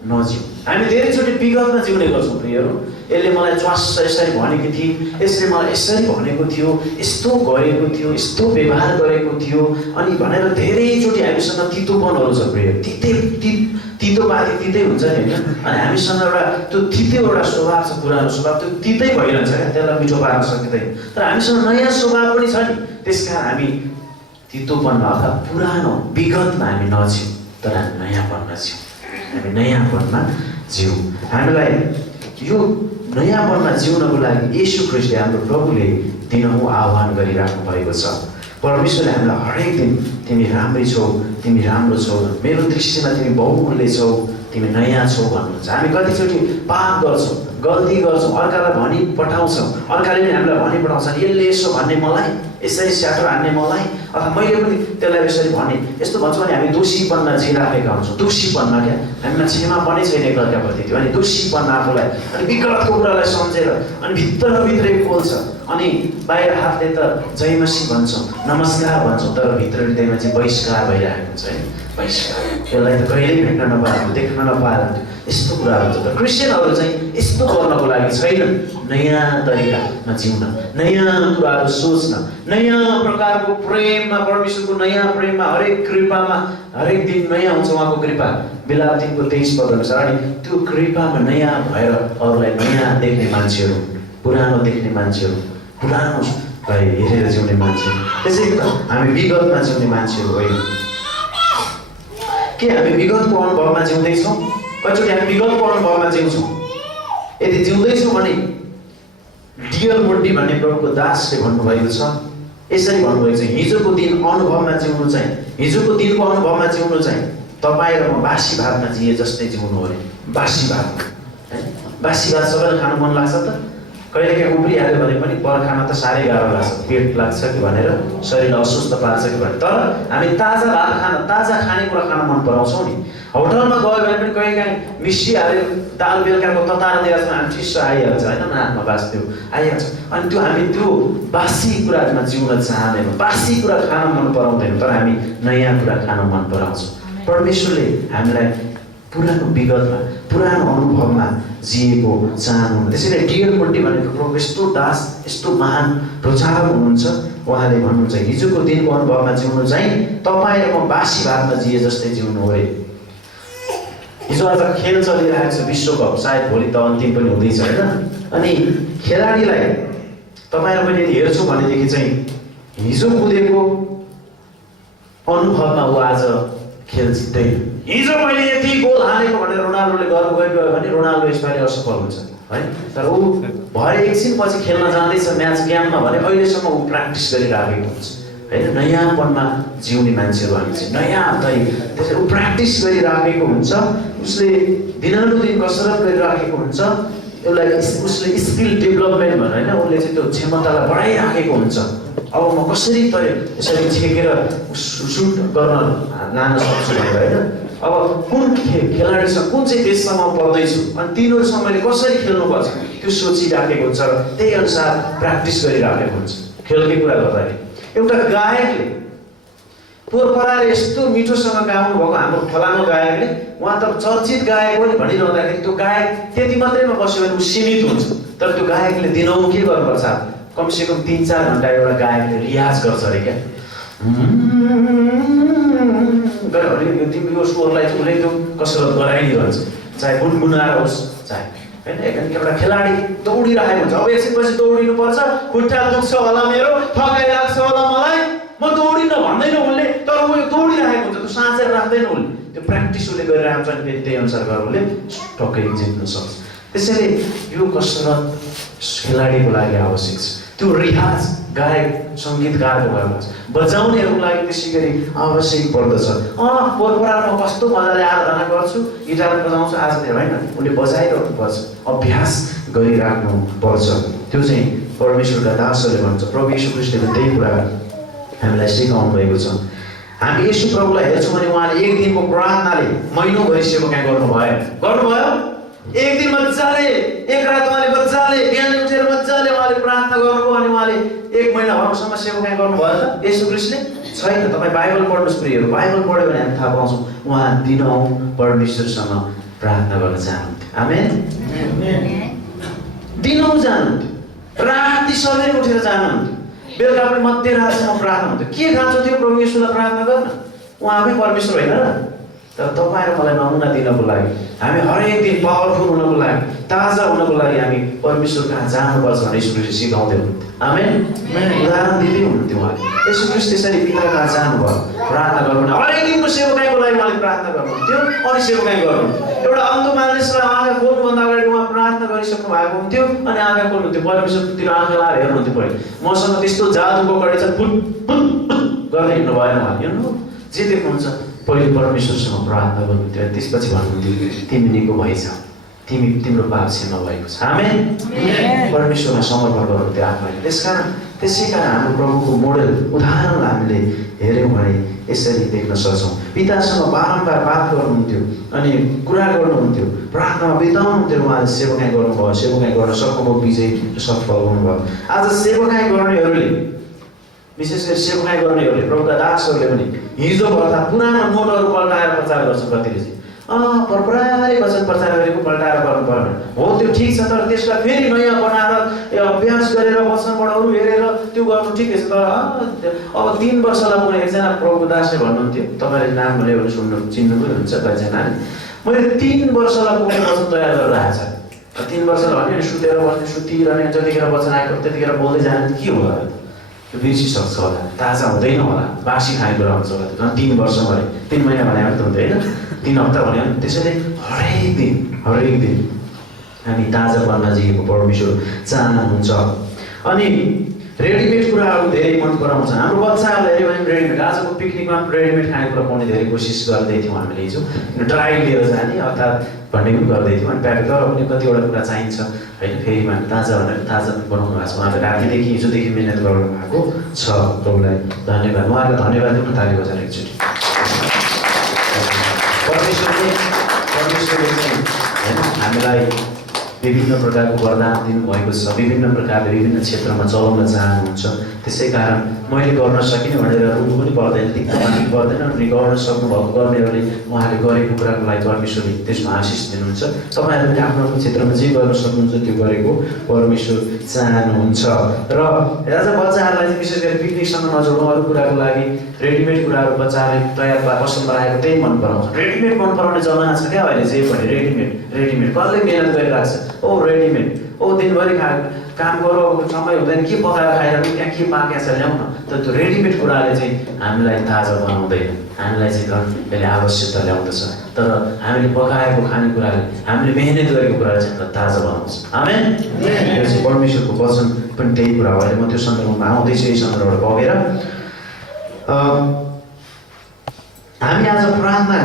नजिउँ। हामी धेरैचोटि विगतमा जिउने गर्छौँ प्रियहरू। यसले मलाई च्वास्स यसरी भनेको थिए, यसले मलाई यसरी भनेको थियो, यस्तो गरेको थियो, यस्तो व्यवहार गरेको थियो अनि भनेर धेरैचोटि हामीसँग तितोपनहरू छ प्रिय। तितोमाथि तितै हुन्छ नि होइन। अनि हामीसँग एउटा त्यो तितै एउटा स्वभाव छ, पुरानो स्वभाव, त्यो तितै भइरहन्छ क्या, त्यसलाई मिठो पार्न सकिँदैन। तर हामीसँग नयाँ स्वभाव पनि छ नि, त्यसकारण हामी तितोपनमा अर्थात् पुरानो विगतमा हामी नजिउँ, तर हामी नयाँपनमा जिउँ, हामी नयाँपनमा जिउँ। हामीलाई यो नयाँपनमा जिउनको लागि येशू ख्रीष्टले हाम्रो प्रभुले दिनहुँ आह्वान गरिराख्नु भएको छ। परमेश्वरले हामीलाई हरेक दिन तिमी राम्रै छौ, तिमी राम्रो छौ, मेरो दृष्टिमा तिमी बहुमूल्य छौ, तिमी नयाँ छौ भन्नुहुन्छ। हामी कतिचोटि पाप गर्छौँ, गल्ती गर्छौँ, अर्कालाई भनी पठाउँछौँ, अर्काले पनि हामीलाई भनी पठाउँछन् यसले यसो भन्ने मलाई, यसरी स्याटर हान्ने मलाई, अथवा मैले पनि त्यसलाई यसरी भने यस्तो भन्छौँ भने हामी दोषीपनमा जिराखेका हुन्छौँ। दोषीपनमा क्या हामीमा क्षमापनै छैन एकअर्काप्रति, त्यो अनि दोषीपन आफूलाई अनि विगतको कुरालाई सम्झेर अनि भित्रभित्रै बोल्छ अनि बाहिर हातले त जय मसी भन्छौँ, नमस्कार भन्छौँ, तर भित्र हृदयमा चाहिँ बहिष्कार भइरहेको हुन्छ है, बहिष्कार। त्यसलाई त कहिल्यै भेट्न नपाएको, देख्न नपाएको यस्तो कुराहरू हुन्छ। तर क्रिस्चियनहरू चाहिँ यस्तो गर्नको लागि छैन, नयाँ तरिकामा जिउन, नयाँ कुराहरू सोच्न, नयाँ प्रकारको प्रेममा, परमेश्वरको नयाँ प्रेममा, हरेक कृपामा हरेक दिन नयाँ हुन्छ उहाँको कृपा। बिलाप 3को 23 पद अनुसार अनि त्यो कृपामा नयाँ भएर अरूलाई नयाँ देख्ने मान्छेहरू, पुरानो देख्ने मान्छेहरू, पुरानोलाई हेरेर जिउने मान्छेहरू। त्यसै हामी विगतमा जिउने मान्छेहरू होइन। के हामी विगतको अनुभवमा जिउँदैछौँ? कतिचोटि हामी विगतको अनुभवमा जिउँछौँ। यदि जिउँदैछौँ भने डियर मोन्टी भन्ने प्रभुको दासले भन्नुभएको छ, यसरी भन्नुभएको छ, हिजोको दिन अनुभवमा जिउनु चाहिँ, हिजोको दिनको अनुभवमा जिउनु चाहिँ तपाईँ र म बासी भातमा जिए जस्तै जिउनु अरे। बासी भात, बासी भात सबैलाई खानु मन लाग्छ त? कहिलेकाहीँ उब्रिहाल्यो भने पनि बर्खामा त साह्रै गाह्रो लाग्छ, पेट लाग्छ कि भनेर, शरीरलाई अस्वस्थ पार्छ कि भनेर। तर हामी ताजा भात खान, ताजा खानेकुरा खान मन पराउँछौँ नि। होटलमा गयो भने पनि कहिलेकाहीँ मिसिहाल्यो, दाल बेलुकाको तताएर दिएछ हामी चिसो आइहाल्छ होइन, नाकमा बास त्यो आइहाल्छ। अनि त्यो हामी त्यो बासी कुरामा जिउन चाहँदैनौँ, बासी कुरा खान मन पराउँदैनौँ, तर हामी नयाँ कुरा खान मन पराउँछौँ। परमेश्वरले हामीलाई पुरानो विगतमा, पुरानो अनुभवमा जिएको चाहनु। त्यसैले डियर मोन्टी भनेको प्रभु यस्तो दास, यस्तो महान प्रचारक हुनुहुन्छ। उहाँले भन्नुहुन्छ हिजोको दिनको अनुभवमा जिउनु चाहिँ तपाईँ र म बासी भातमा जिए जस्तै जिउनु हो। हिजो आज खेल चलिरहेको छ, विश्वकप, सायद भोलि त अन्तिम पनि हुँदैछ होइन। अनि खेलाडीलाई तपाईँ र मैले हेर्छु भनेदेखि चाहिँ हिजो कुदेको अनुभवमा ऊ आज खेल जित्दैन। हिजो मैले यति गोल हालेको भनेर रोनाल्डोले गर्व गरिरह्यो भने रोनाल्डो यसपालि असफल हुन्छ है। तर ऊ भरे एकछिनपछि खेल्न जाँदैछ म्याच गेममा भने अहिलेसम्म ऊ प्र्याक्टिस गरिराखेको हुन्छ होइन। नयाँपनमा जिउने मान्छेहरू हामी चाहिँ नयाँ त्यसले ऊ प्र्याक्टिस गरिराखेको हुन्छ, उसले दिनानुदिन कसरत गरिराखेको हुन्छ, एउटा उसले स्किल डेभलपमेन्ट भन्छ होइन, उसले चाहिँ त्यो क्षमतालाई बढाइराखेको हुन्छ। अब म कसरी त यसरी छेकेर सुट गर्न लान सक्छु भनेर होइन। अब कुन खेलाडीसँग कुन चाहिँ देशसँग पर्दैछु अनि तिनीहरूसँग मैले कसरी खेल्नुपर्छ त्यो सोचिराखेको हुन्छ र त्यही अनुसार प्र्याक्टिस गरिराखेको हुन्छ। खेलकै कुरा गर्दाखेरि एउटा गायकले पोहोर पराएर यस्तो मिठोसँग गाउनु भएको हाम्रो फलानु गायकले, उहाँ त चर्चित गायक हो नि भनिरहँदाखेरि त्यो गायक त्यति मात्रैमा बस्यो भने ऊ सीमित हुन्छ। तर त्यो गायकले दिनहुँ के गर्नुपर्छ, कमसेकम 3-4 घन्टा एउटा गायकले रियाज गर्छ अरे क्या। तिमी यो स्वरलाई चाहिँ उसले त्यो कसरत गराइदिइरहन्छ, चाहे गुनगुनाएर होस् चाहे होइन। एउटा खेलाडी दौडिरहेको हुन्छ, अब एकछिनपछि दौडिनुपर्छ, खुट्टा दुख्छ होला मेरो, थकाइ लाग्छ होला मलाई, म दौडिन भन्दैन उसले, तर ऊ दौडिरहेको हुन्छ, त्यो साँचेर राख्दैन उसले, त्यो प्र्याक्टिस उसले गरिरहेको छ अनि त्यही अनुसार गरेर उसले टक्कै जित्न सक्छ। त्यसैले यो कसरत खेलाडीको लागि आवश्यक छ। त्यो रियाज गायक सङ्गीतकारको गर्नु बजाउनेहरूको लागि त्यसै गरी आवश्यक पर्दछ। पोहोरमा कस्तो मजाले आराधना गर्छु, गिटार बजाउँछु आज होइन, उसले बजाइरहनु पर्छ, अभ्यास गरिराख्नु पर्छ। त्यो चाहिँ परमेश्वरका दासहरूले भन्छ। प्रभु यीशु ख्रीष्टले त्यही कुरा हामीलाई सिकाउनु भएको छ। हामी यीशु प्रभुलाई हेर्छौँ भने उहाँले एक दिनको प्रार्थनाले महिनौभरि सेवकाई गर्नुभयो। एक दिन मजाले, एक रात उहाँले मजाले बिहान उठेर मजाले उहाँले प्रार्थना गर्नुभयो अनि उहाँले 1 महिनासम्म सेवकाई गर्नुभयो त यीशु ख्रीष्टले? छैन। तपाईँ बाइबल पढ्नुहोस् प्रियहरू, बाइबल पढ्यो भने हामी थाहा पाउँछौँ उहाँ दिनहुँ परमेश्वरसँग प्रार्थना गर्न चाहनुहुन्थ्यो। आमेन। दिनहुँ जानुहुन्थ्यो, राति सबैले उठेर जानुहुन्थ्यो, बेलुका पनि मध्यरातसम्म प्रार्थना हुन्थ्यो। के खान्छ थियो प्रभु येशूलाई प्रार्थना गर्न? उहाँ आफै परमेश्वर होइन र? तर तपाईँ र मलाई नमुना दिनको लागि, हामी हरेक दिन पावरफुल हुनको लागि, ताजा हुनको लागि हामी परमेश्वर कहाँ जानुपर्छ भनेर यीशु ख्रीष्टले सिकाउँदै हुनुहुन्थ्यो। आमेन। उदाहरण दिँदै हुनुहुन्थ्यो उहाँले। यीशु ख्रीष्ट त्यसरी पिता कहाँ जानुभयो, प्रार्थना गर्नु, हरेक दिनको सेवकाईको लागि उहाँले प्रार्थना गर्नुहुन्थ्यो अनि सेवकाई गर्नु। एउटा अन्ध मानिसलाई आँखा खोल्नुभन्दा अगाडि उहाँ प्रार्थना गरिसक्नु भएको हुन्थ्यो अनि आँखा खोल्नुहुन्थ्यो, परमेश्वरतिर आँखा लाएर हेर्नुहुन्थ्यो। पहिले मसँग त्यस्तो जादुको कडी छ फुट फुट गर्दै हिँड्नु भएन उहाँ, हेर्नु जे देख्नुहुन्छ पहिले परमेश्वरसँग प्रार्थना गर्नुहुन्थ्यो, त्यसपछि भन्नुहुन्थ्यो तिमी निको भइछ, तिम्रो पाप क्षमा भएको छ। आमेन। परमेश्वरमा समर्पण गर्नुहुन्थ्यो आफूलाई। त्यसै कारण हाम्रो प्रभुको मोडल उदाहरणलाई हामीले हेऱ्यौँ भने यसरी देख्न सक्छौँ। पितासँग बारम्बार बात गर्नुहुन्थ्यो अनि कुरा गर्नुहुन्थ्यो, प्रार्थनामा बिताउनुहुन्थ्यो। उहाँले सेवकाई गर्नुभयो, सेवकाई गर्न सक्नुभयो, विजय सफल हुनुभयो। आज सेवकाई गर्नेहरूले, विशेष गरी सेवकाई गर्नेहरूले, प्रभुका दासहरूले पनि हिजो भन्दा पुरानो नोटहरू पल्टाएर प्रचार गर्छ। कतिले चाहिँ परपराले वचन प्रचार गरेको पल्टाएर गर्नु पर्ने हो, त्यो ठिक छ, तर त्यसलाई फेरि नयाँ बनाएर अभ्यास गरेर वचनबाट अरू हेरेर त्यो गर्नु ठिकै छ। तर अब 3 वर्षलाई पुग्ने एकजना प्रभुको दासले भन्नुहुन्थ्यो, तपाईँले नाम भन्यो भने चिन्नु पनि हुन्छ कतिजनाले, मैले 3 वर्षलाई पुग्ने वचन तयार गरेर आएको छ। 3 वर्षलाई भने सुतेर बस्ने, सुतिरहने, जतिखेर वचन आएको त्यतिखेर बोल्दै जाने के होला त? त्यो बिर्सिसक्छ होला, ताजा हुँदैन होला, बासी खानेकुरा हुन्छ होला। झन् 3 वर्ष भने 3 महिना भने त हुँदैन, 3 हप्ता भने। त्यसैले हरेक दिन हामी ताजा बन्न जिएको परमेश्वर चाहनुहुन्छ। अनि रेडिमेड कुराहरू धेरै मन पराउँछ। हाम्रो बच्चाहरूलाई हेऱ्यो भने रेडिमेड, आजको पिकनिकमा रेडिमेड खानेकुरा पाउने धेरै कोसिस गर्दै थियौँ हामीले हिजो, ड्राई लिएर जाने अर्थात् भन्ने पनि गर्दै थियौँ। अनि प्याक तर पनि कतिवटा कुरा चाहिन्छ होइन, फेरि ताजा भनेर ताजा बनाउनु भएको छ। उहाँले रातिदेखि हिजोदेखि मिहिनेत गर्नु भएको छ। प्रभुलाई धन्यवाद, उहाँहरूलाई धन्यवाद दिन ताली बजाएर एकचोटि। परमेश्वरले चाहिँ होइन हामीलाई विभिन्न प्रकारको वरदान दिनुभएको छ, विभिन्न प्रकारले विभिन्न क्षेत्रमा चलाउन चाहनुहुन्छ। त्यसै कारण मैले गर्न सकिनँ भनेर रुनु पनि पर्दैन, दिक्क माग्नु पर्दैन। अनि गर्न सक्नुभएको गर्नेहरूले उहाँले गरेको कुराको लागि परमेश्वरले त्यसमा आशिष दिनुहुन्छ। तपाईँहरूले आफ्नो आफ्नो क्षेत्रमा जे गर्न सक्नुहुन्छ त्यो गरेको परमेश्वर चाहनुहुन्छ। र आज बच्चाहरूलाई चाहिँ विशेष गरी पिकनिकसँग नजोड्नु, अरू कुराको लागि रेडिमेड कुराहरू बच्चाहरूले तयार पसन्द राखेको त्यही मन पराउँछ। रेडिमेड मन पराउने जमाना छ क्या अहिले, जे पनि रेडिमेड रेडिमेड कसले मेहनत गरिरहेको छ, ओ रेडिमेड, ओ दिनभरि काम गरौँ समय हुँदैन, के पकाएर खाएर त्यहाँ के पाकेको छ ल्याउन। तर त्यो रेडिमेड कुराले चाहिँ हामीलाई ताजा बनाउँदैन, हामीलाई चाहिँ यसले आवश्यकता ल्याउँदछ। तर हामीले पकाएको खानेकुराले, हामीले मेहनत गरेको कुराले चाहिँ हामीलाई ताजा बनाउँछ। आमेन। यो चाहिँ परमेश्वरको वचन पनि त्यही कुरा हो। अहिले म त्यो सन्दर्भमा आउँदैछु, यही सन्दर्भबाट बगेर हामी आज प्रार्थना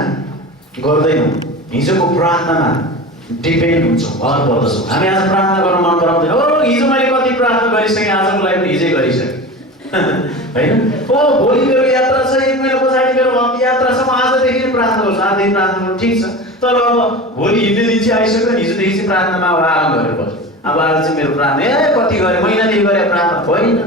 गर्दैनौँ, हिजोको प्रार्थनामा डिपेन्ड हुन्छौँ, भर पर्दछौँ। हामी आज प्रार्थना गर्न मन पराउँदैन, ओ हिजो मैले कति प्रार्थना गरिसकेँ, आजको लागि पनि हिजै गरिसकेँ होइन। ओ भोलि मेरो यात्रा छ, 1 महिना पछाडि मेरो यात्रा छ, म आजदेखि नै प्रार्थना गर्छु, आजदेखि प्रार्थना गर्नु ठिक छ। तर अब भोलि हिँड्ने दिन चाहिँ आइसक्यो, हिजोदेखि चाहिँ प्रार्थनामा अब आराम गरेर बस्छु। अब आज चाहिँ मेरो प्रार्थना कति गरेँ, महिनादेखि गरेँ प्रार्थना होइन।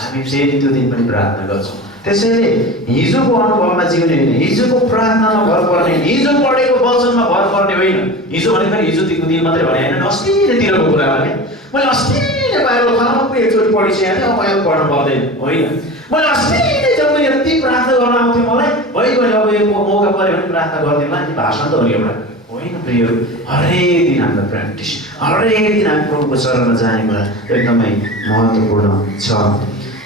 हामी फेरि त्यो दिन पनि प्रार्थना गर्छौँ। त्यसैले हिजोको अनुभवमा जिउने होइन, हिजोको प्रार्थनामा भर पर्ने, हिजो पढेको वचनमा भर पर्ने होइन। हिजो भनेको हिजोदेखिको दिन मात्रै भने होइन, अस्तितिरको कुरा भने मैले अस्ति नै बाहिर खलक्कै एकचोटि पढिसकेँ, अब मैले पढ्नु पर्दैन होइन। मैले अस्ति नै जब मैले यति प्रार्थना गर्न आउँथेँ, मलाई भइगयो अब यो मौका पऱ्यो भने प्रार्थना गरिदिउँ नि, भाषण त हो एउटा होइन। प्रियहरू, हरेक दिन हाम्रो प्र्याक्टिस, हरेक दिन हामी प्रभुको चरणमा जाने कुरा एकदमै महत्त्वपूर्ण छ।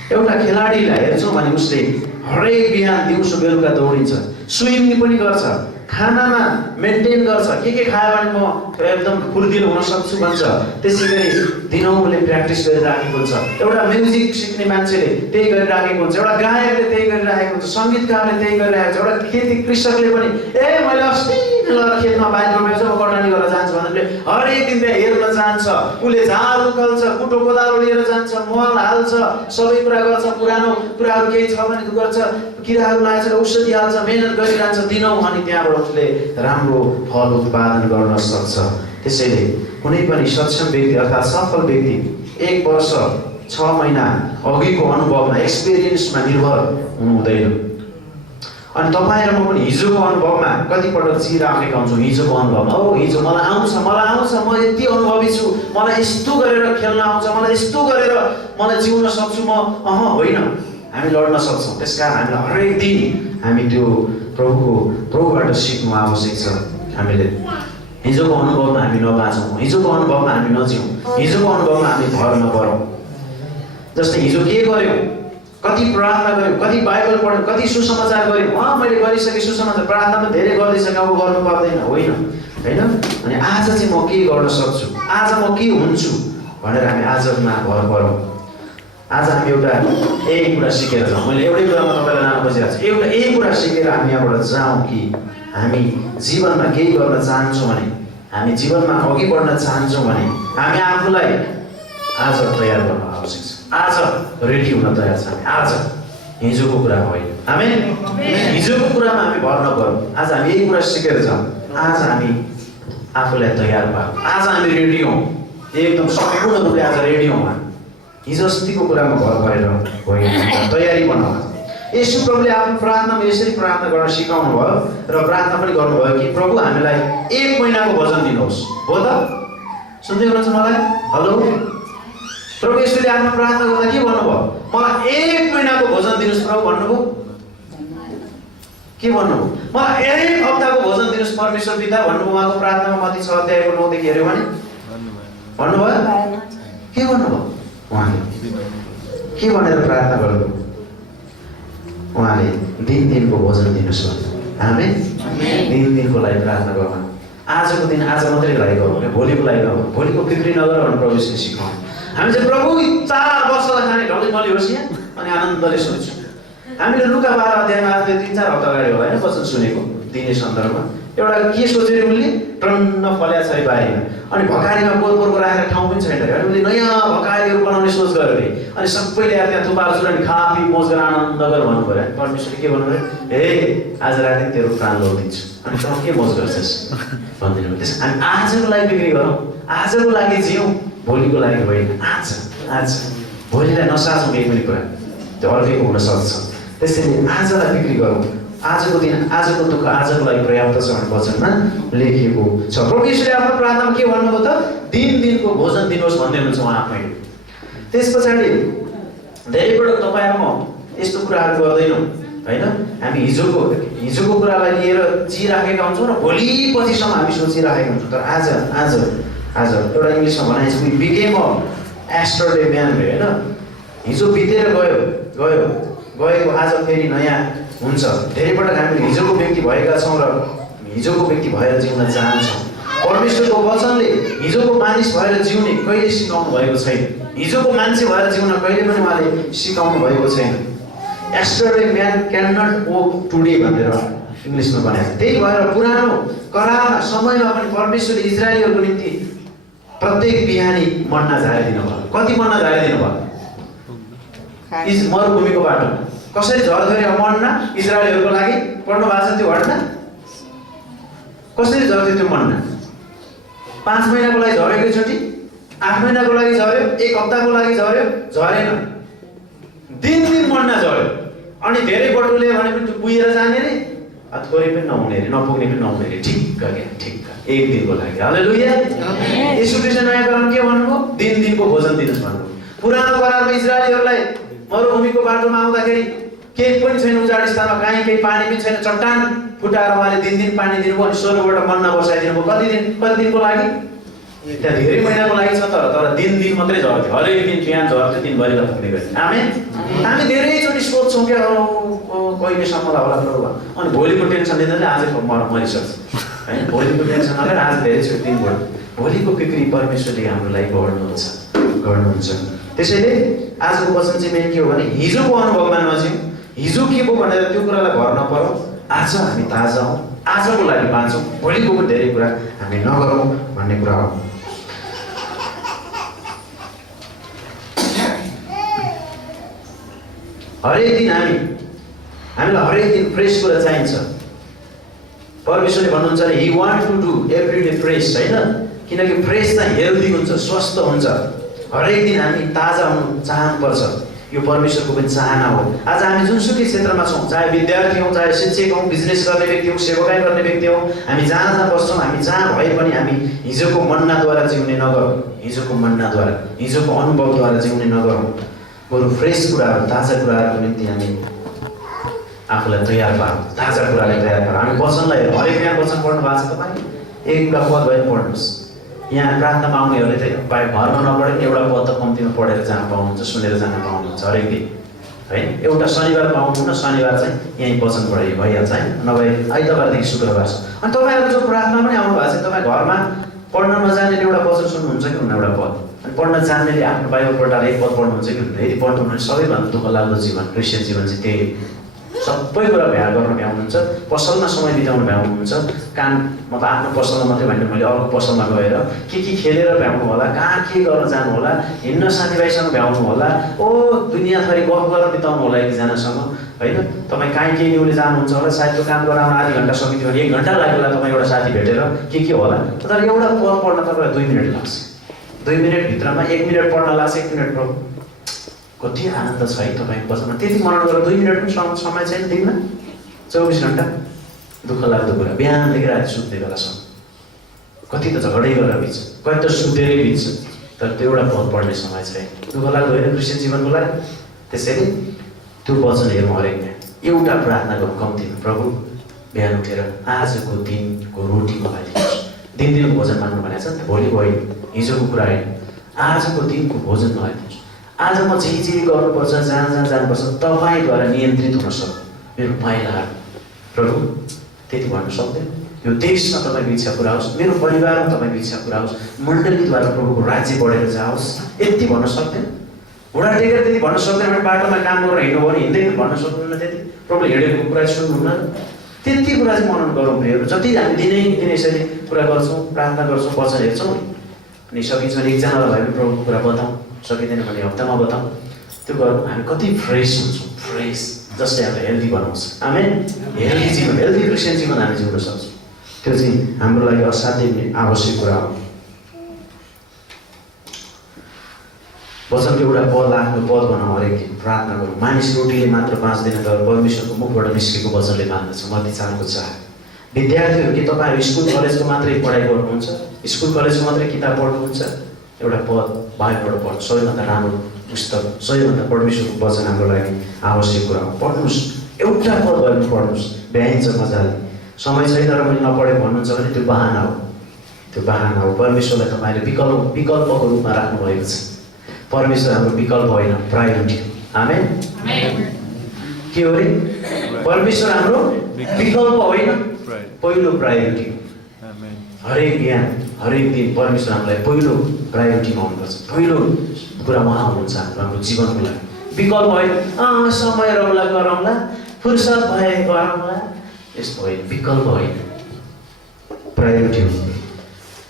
एउटा खेलाडीलाई हेर्छौँ भने उसले हरेक बिहान दिउँसो बेलुका दौडिन्छ, स्विमिङ पनि गर्छ, खानामा मेन्टेन गर्छ, के खायो भने म एकदम फुर्तिलो हुन सक्छु भन्छ। त्यसै गरी दिनौँ उसले प्र्याक्टिस गरिराखेको हुन्छ। एउटा म्युजिक सिक्ने मान्छेले त्यही गरिराखेको हुन्छ, एउटा गायकले त्यही गरिराखेको हुन्छ, सङ्गीतकारले त्यही गरिरहेको छ, एउटा खेती कृषकले पनि मैले अस्ति लगेर खेतमा बाहिर रोपेको छ, म कटानी गरेर जान्छु भन्दाखेरि हरेक दिन त्यहाँ हेर्न जान्छ। उसले झार उकाल्छ, कुटो कोदालो लिएर जान्छ, मल हाल्छ, सबै कुरा गर्छ, पुरानो कुराहरू केही छ भने गर्छ, किराहरू लागेछ औषधि हाल्छ, मेहनत गरिरहन्छ दिनौँ, अनि त्यहाँबाट उसले राम्रो फल उत्पादन गर्न सक्छ। त्यसैले कुनै पनि सक्षम व्यक्ति अर्थात् सफल व्यक्ति 1 वर्ष 6 महिना अघिको अनुभवमा एक्सपिरियन्समा निर्भर हुनु हुँदैन। अनि तपाईँ र म पनि हिजोको अनुभवमा कतिपटक चिराखेका हुन्छौँ। हिजोको अनुभवमा हिजो मलाई आउँछ, म यति अनुभवी छु, मलाई यस्तो गरेर खेल्न आउँछ, मलाई यस्तो गरेर मलाई जिउन सक्छु म, होइन। हामी लड्न सक्छौँ। त्यसकारण हामीलाई हरेक दिन हामी त्यो प्रभुबाट सिक्नु आवश्यक छ। हामीले हिजोको अनुभवमा हामी नबाँचौँ, हिजोको अनुभवमा हामी नजिउँ, हिजोको अनुभवमा हामी भर नपरौँ। जस्तै हिजो के गर्यौँ, कति प्रार्थना गऱ्यौँ, कति बाइबल पढ्यौँ, कति सुसमाचार गऱ्यौँ, मैले गरिसकेँ सुसमाचार, प्रार्थना पनि धेरै गर्दैछ, अब गर्नु पर्दैन होइन। अनि आज चाहिँ म के गर्न सक्छु, आज म के हुन्छु भनेर हामी आजमा भर परौँ। आज हामी एउटा यही कुरा सिकेर जाउँ। मैले एउटै कुरामा तपाईँलाई लान खोजिरहेको छु, एउटा यही कुरा सिकेर हामी यहाँबाट जाउँ कि हामी जीवनमा केही गर्न चाहन्छौँ भने, हामी जीवनमा अघि बढ्न चाहन्छौँ भने हामी आफूलाई आज तयार गर्न आवश्यक छ। आज रेडी हुन तयार छ। आज हिजोको कुरा होइन। आमेन। हिजोको कुरामा हामी भर नपरौँ। आज हामी यही कुरा सिकेर जाउँ। आज हामी आफूलाई तयार पारौँ। आज हामी रेडी हौँ, एकदम सम्पूर्ण रूपले आज रेडी हौँ। हिजो अस्तिको कुरामा भर गरेर होइन, तयारी बनाऊ। यसो प्रभुले आफ्नो प्रार्थनामा यसरी प्रार्थना गर्न सिकाउनु भयो र प्रार्थना पनि गर्नुभयो कि प्रभु हामीलाई 1 महिनाको भोजन दिनुहोस्। हो त? सुन्दै हुनुहुन्छ मलाई? हेलो, प्रभु यसले आफ्नो प्रार्थना गर्दा के भन्नुभयो? मलाई 1 महिनाको भोजन दिनुहोस् प्रभु भन्नुभयो। के भन्नुभयो? मलाई 1 हप्ताको भोजन दिनुहोस् परमेश्वर पिता भन्नुभयो। उहाँको प्रार्थनामा मत्ती 6 अध्यायको 9 देखि हेऱ्यो भने भन्नुभयो। के भन्नुभयो? उहाँले के भनेर प्रार्थना गर्नुभयो? उहाँले दिन-दिनको भोजन दिनुहोस् भन्नुभयो। आमेन। दिन-दिनको लागि प्रार्थना गर्नु। आजको दिन आज मात्रै लागि गर्नु, भोलिको लागि गर्नु, भोलिको बिक्री नगर भन्नु प्रभुले सिकाउनु। हामी चाहिँ प्रभु 4 वर्षलाई खाने ढलिमली होस् यहाँ अनि आनन्दले सोच्छौँ। हामीले लुका 12 अध्यायमा आज 3-4 हप्ता अगाडि होला होइन वचन सुनेको दिने सन्दर्भमा एउटा के सोचेर उनले टन्न फल्या छ बारीमा अनि भकारीमा पोरपोरको राखेर ठाउँ पनि छैन अरे उनले नयाँ भकारीहरू बनाउने सोच गर्यो अरे अनि सबैले त्यहाँ थुपार सुरु खापी मोज गरेर आनन्द गर भन्नु पऱ्यो। परमेश्वरले के भन्नु पऱ्यो, हे आज राति तेरो प्राण लौदिन्छु अनि तँ के मोज गर्छस् भनिदिनु। त्यस हामी आजको लागि बिक्री गरौँ, आजको लागि जिउँ, भोलिको लागि होइन। आज भोलिलाई नसाचौँ केही पनि कुरा, त्यो अर्कैको हुनसक्छ। त्यसैले आजलाई बिक्री गरौँ, आजको दिन आजको दुःख आजको लागि पर्याप्त छ भन्ने वचनमा लेखिएको छ। प्रभु यीशुले आफ्नो प्रार्थनामा के भन्नुभयो त, दिनको भोजन दिनुहोस् भन्दै हुनुहुन्छ उहाँ आफैले। त्यस पछाडि धेरैपटक तपाईँ म यस्तो कुराहरू गर्दैनौँ होइन, हामी हिजोको कुरालाई लिएर जिराखेका हुन्छौँ र भोलि पछिसम्म हामी सोचिराखेका हुन्छौँ। तर आज एउटा इङ्ग्लिसमा भनाइ छ, we became a yesterday man रे होइन। हिजो बितेर गएको आज फेरि नयाँ हुन्छ। धेरैपटक हामीले हिजोको व्यक्ति भएका छौँ र हिजोको व्यक्ति भएर जिउन चाहन्छौँ। परमेश्वरको वचनले हिजोको मानिस भएर जिउने कहिले सिकाउनु भएको छैन, हिजोको मान्छे भएर जिउन कहिले पनि उहाँले सिकाउनु भएको छैन। Yesterday man can not work today भनेर इङ्ग्लिसमा भनेको छ। त्यही भएर पुरानो करार समयमा पनि परमेश्वरले इजरायलीहरूको निम्ति प्रत्येक बिहानी मन्ना झारिदिनु भयो। कति मन्ना झारिदिनु भयो? मरुभूमिको बाटो कसरी झर्थ्यो मन्ना इजरायलीहरूको लागि? पढ्नु भएको छ त्यो घटना? कसरी झर्थ्यो त्यो मन्ना? 5 महिनाको लागि झऱ्यो एकैचोटि, 8 महिनाको लागि झऱ्यो, 1 हप्ताको लागि झऱ्यो, झरेन। दिन मन्ना झऱ्यो। अनि धेरै बटुले भने पनि पुगेर जाने रे, थोरै पनि नहुने रे, नपुग्ने पनि नहुने रे। ठिक्क 1 दिनको लागि। हालेलुया। यीशु ख्रीष्ट नयाँ करारमा के भन्नुभयो? दिनको भोजन दिनुहोस् भन्नुभयो। पुरानो करारमा इजरायलीहरूलाई मरुभूमिको बाटोमा आउँदाखेरि केही पनि छैन, उजाड स्थानमा कहीँ केही पानी पनि छैन, चट्टान फुटाएर उहाँले दिन पानी दिनुभयो अनि स्वर्गबाट मन्ना बसाइदिनु भयो। कति दिनको लागि? त्यहाँ धेरै महिनाको लागि छ, तर दिन मात्रै झर्थ्यो। हरेक दिन बिहान झर्थ्यो, दिनभरि पुग्ने गर्थ्यो। हामी धेरैचोटि सोध्छौँ क्या कहिलेसम्मलाई होला प्रभु, अनि भोलिको टेन्सन लिँदैन आज मरिसक्छ होइन। भोलिको टेन्सन नगरेर आज धेरैचोटि दिन बढ्यो। भोलिको बिक्री परमेश्वरले हाम्रो लागि गर्नुहुन्छ। त्यसैले आजको वचन चाहिँ मेन के हो भने हिजोको अनुभवमा नजिउँ, हिजो के हो भनेर त्यो कुरालाई भर नपरौँ। आज हामी ताजा हौँ, आजको लागि बाँचौँ, भोलिको पनि धेरै कुरा हामी नगरौँ भन्ने कुरा हो। हरेक दिन हामीलाई हरेक दिन फ्रेस कुरा चाहिन्छ। परमेश्वरले भन्नुहुन्छ नि, he want to do every day fresh होइन, किनकि फ्रेस चाहिँ हेल्दी हुन्छ, स्वस्थ हुन्छ। हरेक दिन हामी ताजा हुनु चाहनुपर्छ, यो परमेश्वरको पनि चाहना हो। आज हामी जुनसुकै क्षेत्रमा छौँ, चाहे विद्यार्थी हौँ, चाहे शिक्षक हौँ, बिजनेस गर्ने व्यक्ति हौँ, सेवाकाई गर्ने व्यक्ति हौँ, हामी जहाँ बस्छौँ, हामी जहाँ भए पनि हामी हिजोको मन्नाद्वारा जिउने नगरौँ, हिजोको मन्नाद्वारा, हिजोको अनुभवद्वारा जिउने नगरौँ। बरु फ्रेस कुराहरू, ताजा कुराहरूको निम्ति हामी आफूलाई तयार पारौँ, ताजा कुरालाई तयार पारौँ। हामी वचनलाई हरेक बिहान वचन पढ्नु भएको छ तपाईँ? एउटा पद भए पढ्नुहोस्। यहाँ प्रार्थनामा आउनेहरूले चाहिँ घरमा नपढे पनि एउटा पद त कम्तीमा पढेर जान पाउनुहुन्छ, सुनेर जान पाउनुहुन्छ हरेक दिन होइन। एउटा शनिबार पाउनुहुन्न, शनिबार चाहिँ यहीँ वचन पढाइ भइहाल्छ होइन, नभए आइतबारदेखि शुक्रबार। अनि तपाईँहरू जो प्रार्थना पनि आउनु भएको छ, तपाईँ घरमा पढ्न नजानेले एउटा वचन सुन्नुहुन्छ कि हुन्न एउटा पद, अनि पढ्न जान्नेले आफ्नो बाइबल पढाएर एक पद पढ्नुहुन्छ कि हुन्न? यदि पढ्नुहुन्छ भने सबैभन्दा दुःख लाग्दो जीवन क्रिस्चियन जीवन चाहिँ त्यही। सबै कुरा भ्या गर्न भ्याउनुहुन्छ, पसलमा समय बिताउनु भ्याउनुहुन्छ, काम मतलब आफ्नो पसलमा मात्रै भने मैले अर्को पसलमा गएर के खेलेर भ्याउनु होला, कहाँ के गर्न जानु होला, हिँड्न साथीभाइसँग भ्याउनु होला, दुनियाँथरी गफ गरेर बिताउनु होला एकजनासँग होइन। तपाईँ काहीँ केही न्युले जानुहुन्छ होला, सायद त्यो काम गराउन आधी घन्टा सकिन्थ्यो भने 1 घन्टा लाग्यो होला तपाईँ एउटा साथी भेटेर के होला। तर एउटा पद पढ्न तपाईँलाई 2 मिनट लाग्छ। 2 मिनटभित्रमा 1 मिनट पढ्न लाग्छ, 1 मिनट प्रभु कति आनन्द छ है तपाईँको वचनमा। त्यति मनन गरेर 2 मिनट पनि समय छैन दिनमा, 24 घन्टा। दुःख लाग्दो कुरा, बिहानदेखि राति सुत्ने बेलासम्म कति त झगडै गरेर बित्छ, कति त सुतेरै बित्छ, तर त्यो एउटा पद पढ्ने समय छैन। दुःख लाग्दो होइन क्रिस्चियन जीवनको लागि? त्यसैले त्यो वचन हेरौँ हरेक बिहान, एउटा प्रार्थना गरौँ कम्तीमा, प्रभु बिहान उठेर आजको दिनको रोटी मलाई दिनुहोस्। दिनको भोजन मान्नु भनेको छ नि, भोलि होइन, हिजोको कुरा होइन, आजको दिनको भोजन मलाई दिनुहोस्। आज म जे गर्नुपर्छ, जहाँ जानुपर्छ तपाईँद्वारा नियन्त्रित हुन सक्छु। मेरो माया प्रभु त्यति भन्नु सक्दैन? यो देशमा तपाईँको इच्छा पुरा होस्, मेरो परिवारमा तपाईँको इच्छा पुरा होस्, मण्डलीद्वारा प्रभुको राज्य बढेर जाओस्, यति भन्न सक्दैन। घुँडा टेकेर त्यति भन्न सक्दैन भने बाटोमा काम गरेर हिँड्नु भने हिँड्दैन भन्न सक्नुहुन्न। त्यति प्रभुले हिँडेको कुरा सुन्नुहुन्न। त्यति कुरा चाहिँ मनन गरौँ प्रियहरू। जति हामी दिनै यसरी कुरा गर्छौँ, प्रार्थना गर्छौँ, वचन हेर्छौँ अनि सकिन्छ भने एकजनालाई भए पनि प्रभुको कुरा बताउँ, सकिँदैन भने हप्तामा बताउँ, त्यो गरौँ। हामी कति फ्रेस हुन्छौँ, फ्रेस जसले हामीलाई हेल्दी बनाउँछ। आमेन। हेल्दी जीवन, हेल्दी क्रिस्चियन जीवन हामी जिउन सक्छौँ। त्यो चाहिँ हाम्रो लागि असाध्यै आवश्यक कुरा हो। वचनको एउटा पद आफ्नो पद बनाऊ, हरेक दिन प्रार्थना गरौँ। मानिस रोटीले मात्र बाँच्दैन तर परमेश्वरको मुखबाट निस्केको वचनले बाँच्दछ। मत्ती 4:4। विद्यार्थीहरू के तपाईँहरू स्कुल कलेजको मात्रै पढाइ गर्नुहुन्छ, स्कुल कलेजको मात्रै किताब पढ्नुहुन्छ? एउटा पद बाइबलबाट पढ्नु, सबैभन्दा राम्रो पुस्तक, सबैभन्दा परमेश्वरको वचन हाम्रो लागि आवश्यक कुरा हो। पढ्नुहोस्, एउटा पद भए पनि पढ्नुहोस्, भ्याइन्छ मजाले। समय छैन र मैले नपढेको भन्नुहुन्छ भने त्यो बहाना हो, त्यो बहाना हो। परमेश्वरलाई तपाईँले विकल्पको रूपमा राख्नुभएको छ। परमेश्वर हाम्रो विकल्प होइन, प्रायोरिटी। आमेन। के हो रे? परमेश्वर हाम्रो विकल्प होइन, पहिलो प्रायोरिटी हो। हरेक बिहान हरेक दिन परमेश्वर हामीलाई पहिलो प्रायोरिटीमा हुनुपर्छ। पहिलो कुरा उहाँ हुनुहुन्छ हाम्रो जीवनको लागि। विकल्प होइन, समय रौला गरौँला, फुर्सद भए गरौँला, यस्तो होइन। विकल्प होइन, प्रायोरिटी हो।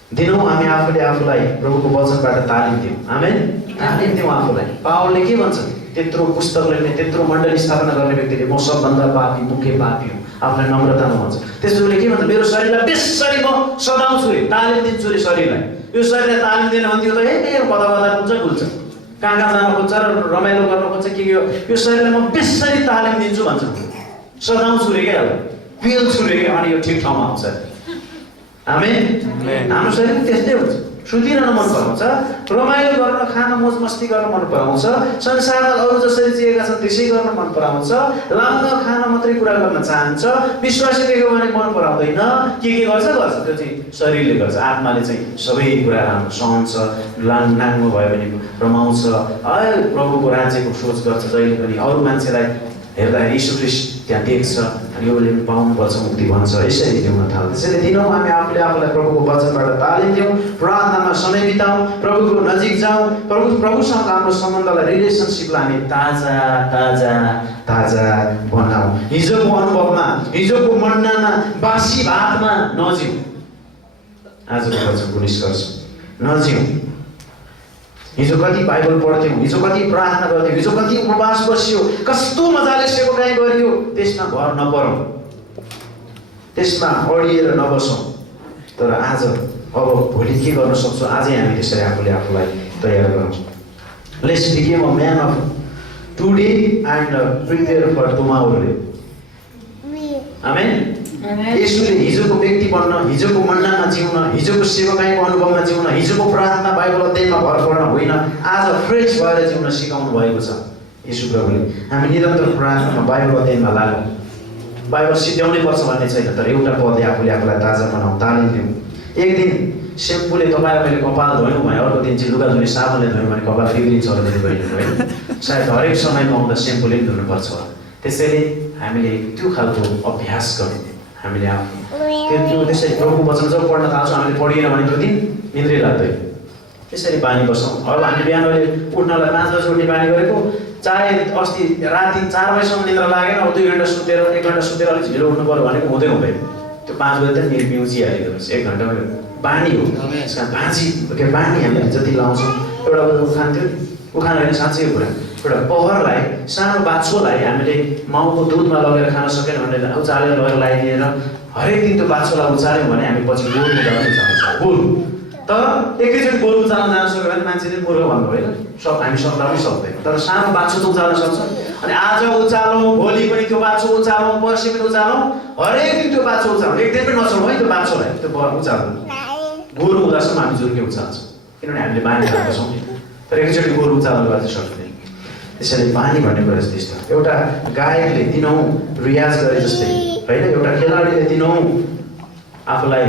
दिनौँ हामी आफूले आफूलाई प्रभुको वचनबाट तालिम दिउँ। आमेन। तालिम दिउँ आफूलाई। पावलले के भन्छ? त्यत्रो पुस्तक लेख्ने, त्यत्रो मण्डली स्थापना गर्ने व्यक्तिले म सबभन्दा पापी, मुख्य पापी हुँ, आफूलाई नम्रतामा भन्छ। त्यसोले के भन्छ? मेरो शरीरलाई बेसरी म सदाउँछु रे, तालिम दिन्छु रे शरीरलाई। यो शरीरलाई तालिम दिएन भने त्यो त कता कता कुल्छ, कहाँ जान खोज्छ र रमाइलो गर्न खोज्छ के यो शरीरलाई म बेसरी तालिम दिन्छु भन्छ, सदाउँछु रे क्या, पेल्छु रे क्या, अनि यो ठिक ठाउँमा आउँछ। आमेन। हाम्रो शरीर त्यस्तै हुन्छ। सुतिरहन मन पराउँछ, रमाइलो गर्न, खान मोज मस्ती गर्न मन पराउँछ, संसारमा अरू जसरी जिएका छन् त्यसै गर्न मन पराउँछ, लाउन खान मात्रै कुरा गर्न चाहन्छ, विश्वासी देख्यो भने मन पराउँदैन, के गर्छ त्यो चाहिँ शरीरले गर्छ। आत्माले चाहिँ सबै कुरा राम्रो सहन्छ, नाङ्गो भयो भने रमाउँछ, प्रभुको राज्यको सोच गर्छ जहिले पनि। अरू मान्छेलाई हेर्दाखेरि यीशु ख्रीष्ट त्यहाँ देख्छ अनि योले पाउनुपर्छ मुक्ति भन्छ। यसरी जिउन थाल्छ। त्यसैले दिनौँ हामी आफूले आफूलाई प्रभुको वचनबाट तालिम दिउँ, प्रार्थनामा समय बिताउँ, प्रभुको नजिक जाउँ, प्रभुसँग हाम्रो सम्बन्धलाई, रिलेसनसिपलाई हामी ताजा ताजा ताजा बनाऊ। हिजोको अनुभवमा, हिजोको मन्नामा, बासी भातमा नजिउँ। आजको वचनको निष्कर्ष नजिउँ। हिजो कति बाइबल पढ्थ्यौँ, हिजो कति प्रार्थना गर्थ्यौँ, हिजो कति उपवास बस्यो, कस्तो मजाले सेवाकाई गरियो, त्यसमा भर नपरौँ, त्यसमा अडिएर नबसौँ। तर आज अब भोलि के गर्न सक्छौँ, आजै हामी त्यसरी आफूले आफूलाई तयार गरौँ। Let's become a man of today and prepare for tomorrow. आमेन। यसले हिजोको व्यक्ति बन्न, हिजोको मन्नामा जिउन, हिजोको सेवाकाईको अनुभवमा जिउन, हिजोको प्रार्थना बाइबल अध्ययनमा भर पर्न होइन, आज फ्रेस भएर जिउन सिकाउनु भएको छ येशू प्रभुले। हामी निरन्तर प्रार्थनामा, बाइबल अध्ययनमा लागौँ। बाइबल सिद्ध्याउनै पर्छ भन्ने छैन, तर एउटा पदले आफूले आफूलाई ताजा बनाऊ, तालिम दिउँ। एक दिन सेम्पूले तपाईँलाई मैले कपाल धोयौँ भने, अर्को दिन चाहिँ लुगा धुने साबुनले धोयौँ भने कपाल बिग्रिन्छ होला दिनु होइन। सायद हरेक समयमा आउँदा सेम्पूले पनि धुनुपर्छ होला। त्यसैले हामीले त्यो खालको अभ्यास गर्यौँ। हामीले आफ्नो त्यसरी प्रभुको वचन जब पढ्न थाल्छौँ, हामीले पढिएन भने त्यो दिन निन्द्रै लाग्दैन। त्यसरी बानी बसौँ। अब हामीले बिहान अहिले उठ्नलाई 5 बजी उठ्ने बानी गरेको, चाहे अस्ति राति 4 बजीसम्म निद्रा लागेन, अब 2 घन्टा सुतेर 1 घन्टा सुतेर अलिक ढिलो उठ्नु पऱ्यो भनेको हुँदैन। त्यो 5 बजी त बिउजिहालेको रहेछ। 1 घन्टामा बानी हो। त्यस कारण बानी हामीले जति लाउँछौँ, एउटा उखान थियो, उखान होइन साँच्चैको कुरा, एउटा पहरलाई, सानो बाछोलाई हामीले माउको दुधमा लगेर खान सकेन भने उचालेर लगेर लगाइदिएर हरेक दिन त्यो बाछोलाई उचाल्यौँ भने हामी पछि गोरु उचाल्न चाहन्छौँ। गोरु तर एकैचोटि गोरु उचाल्न जान सक्यो भने मान्छेले गोरु भन्नु होइन, हामी सक्दै सक्दैन। तर सानो बाछो त उचाल्न सक्छ। अनि आज उचालौँ, भोलि पनि त्यो बाछो उचालौँ, पर्सि पनि उचालौँ, हरेक दिन त्यो बाछो उचालौँ। एक दिन पनि नछोडौँ है त्यो बाछोलाई, त्यो उचाल्नु। गोरु हुँदासम्म हामी जुर्के उचाल्छौँ, किनभने हामीले बानी खाएको छौँ। तर एकचोटि गोरु उचाल्नु गर्दै सक्दैन। त्यसैले बानी भन्ने कुरा त्यस्तो। एउटा गायकले दिनौँ रियाज गरे जस्तै होइन, एउटा खेलाडीले दिनौँ आफूलाई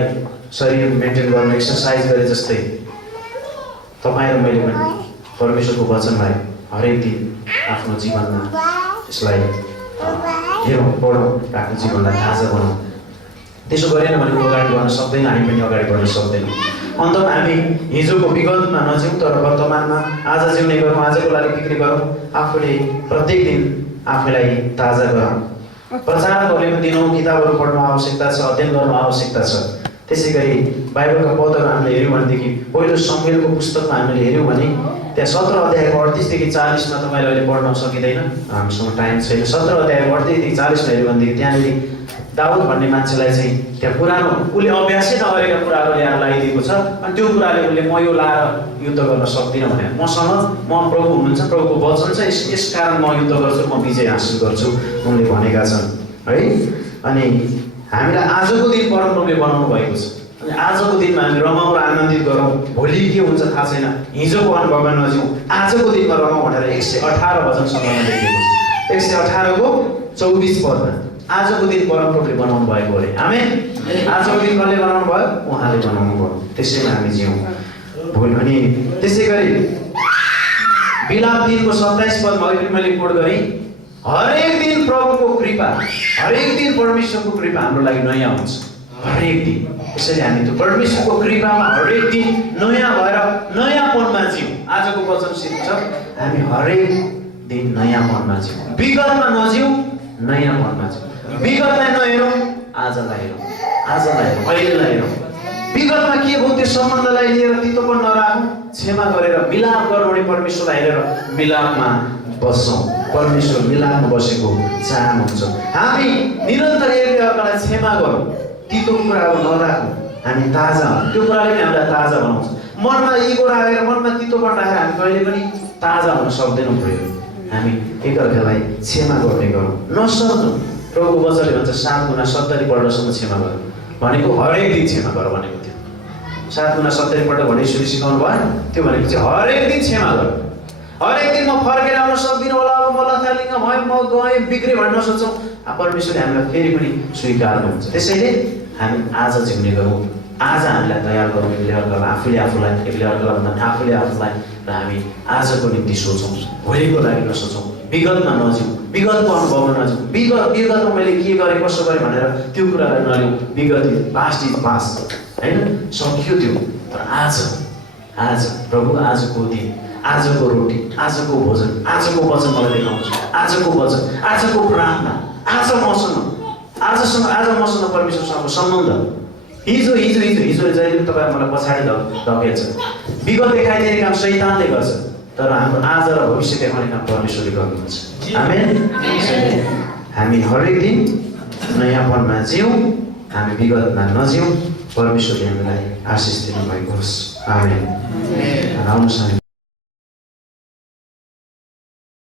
शरीर मेन्टेन गर्ने एक्सर्साइज गरे जस्तै तपाईँ र मैले पनि परमेश्वरको वचनलाई हरेक दिन आफ्नो जीवनमा यसलाई हेरौँ, पढौँ, आफ्नो जीवनलाई ताजा बनाऊँ। त्यसो गरेन भने ऊ अगाडि बढ्न सक्दैन, हामी पनि अगाडि बढ्न सक्दैनौँ। अन्तमा हामी हिजोको विगतमा नजिउँ तर वर्तमानमा आज जिउने गरौँ, आजको लागि बिक्री गरौँ, आफूले प्रत्येक दिन आफूलाई ताजा गरौँ। प्रचारकहरूले दिनौँ, किताबहरू पढ्नु आवश्यकता छ, अध्ययन गर्नु आवश्यकता छ। त्यसै गरी बाइबलका पदहरू हामीले हेऱ्यौँ भनेदेखि पहिलो शमूएलको पुस्तकमा हामीले हेऱ्यौँ भने त्यहाँ 17 अध्यायको 38 देखि 40 मा तपाईँले अहिले पढ्न सकिँदैन, हामीसँग टाइम छैन। 17 अध्यायको 38 देखि 40 मा हेऱ्यौँ भनेदेखि त्यहाँनिर दाउद भन्ने मान्छेलाई चाहिँ त्यहाँ पुरानो उसले अभ्यासै नगरेका कुराहरू ल्याएर लगाइदिएको छ अनि त्यो कुराले उसले म यो लाएर युद्ध गर्न सक्दिनँ भने मसँग म प्रभु हुनुहुन्छ, प्रभुको वचन छ, यस कारण म युद्ध गर्छु, म विजय हासिल गर्छु उनले भनेका छन् है। अनि हामीलाई आजको दिन परमप्रभुले बनाउनु भएको छ। अनि आजको दिनमा हामी रमाउँ र आनन्दित गरौँ। भोलि के हुन्छ थाहा छैन, हिजोको अनुभवमा नजिउँ, आजको दिनमा रमाउँ भनेर 118 वचनसम्ममा लेखिएको छ। 118 को 24 पदमा आजको दिन परमप्रभुले बनाउनु भएको अरे। आमेन। आजको दिन कसले बनाउनु भयो? उहाँले बनाउनु भयो। त्यसैमा हामी जिउँ भोलि। अनि त्यसै गरी बिलाप दिनको 27 पदमा अहिले मैले कोट गरेँ, हरेक दिन प्रभुको कृपा, हरेक दिन परमेश्वरको कृपा हाम्रो लागि नयाँ हुन्छ, हरेक दिन। त्यसैले हामी त्यो परमेश्वरको कृपामा हरेक दिन नयाँ भएर नयाँपनमा जिउँ। आजको वचन सिद्ध छ, हामी हरेक दिन नयाँपनमा जिउँ, विगतमा नजिउँ, नयाँपनमा जिउँ। विगतलाई नहेरौँ, आजलाई हेरौँ, आजलाई हेरौँ, अहिलेलाई हेरौँ। विगतमा के भयो त्यो सम्बन्धलाई लिएर तितोपन नराखौँ, क्षमा गरेर मिलाप गरौँ अनि परमेश्वरलाई हेरेर मिलापमा बस्छौँ। परमेश्वर मिलापमा बसेको चाहनुहुन्छ। हामी निरन्तर एकले अर्कालाई क्षमा गरौँ, तितो कुराहरू नराखौँ, हामी ताजा हौँ। त्यो कुराले नै हामीलाई ताजा बनाउँछ। मनमा इगो राखेर, मनमा तितोपन राखेर हामी कहिले पनि ताजा हुन सक्दैनौँ। प्रिय, हामी एकअर्कालाई क्षमा गर्ने गरौँ, नसर्दौँ। प्रभुको वचनले भन्छ 7 गुणा 70 पल्टसम्म क्षमा गरौँ भनेको हरेक दिन क्षमा गर भनेको थियो। 7 गुणा 70 पल्ट भने यसरी सिकाउनु भयो। त्यो भनेको चाहिँ हरेक दिन क्षमा गर। हरेक दिन म फर्केर आउन सक्दिनँ होला, अब म लथालिङ्ग भएँ, म गएँ, बिग्रेँ भन्ने नसोचौँ। परमेश्वरले हामीलाई फेरि पनि स्वीकार्नुहुन्छ। त्यसैले हामी आज जिउने गरौँ, आज हामीलाई तयार गरौँ, एकले अर्कालाई, आफूले आफूलाई, एकले अर्कालाई भन्दा आफूले आफूलाई। र हामी आजको निम्ति सोचौँ, भोलिको लागि नसोचौँ, विगतमा नजिउँ, विगतको अनुभवमा नजिउँ। विगतमा मैले के गरेँ, कसो गरेँ भनेर त्यो कुरालाई नलिउँ। विगत पास्ट इज पास्ट, होइन, सकियो त्यो। तर आज प्रभु आजको दिन, आजको रोटी, आजको भोजन, आजको वचन मलाई देखाउनुहोस्, आजको वचन, आजको प्रार्थना, आज मसँग परमेश्वरसँगको सम्बन्ध। हिजो जहिले तपाईँ मलाई पछाडि धकेल्छ। विगत देखाइदिने काम शैतानले गर्छ, तर हाम्रो आज र भविष्य देखाउने काम परमेश्वरले गर्नुहुन्छ। आमेन। हामी हरेक दिन नयाँपनमा जिउँ, हामी विगतमा नजिउँ। परमेश्वरले हामीलाई आशिष दिनुभएको होस्। आमेन। आउनुहोस् हामी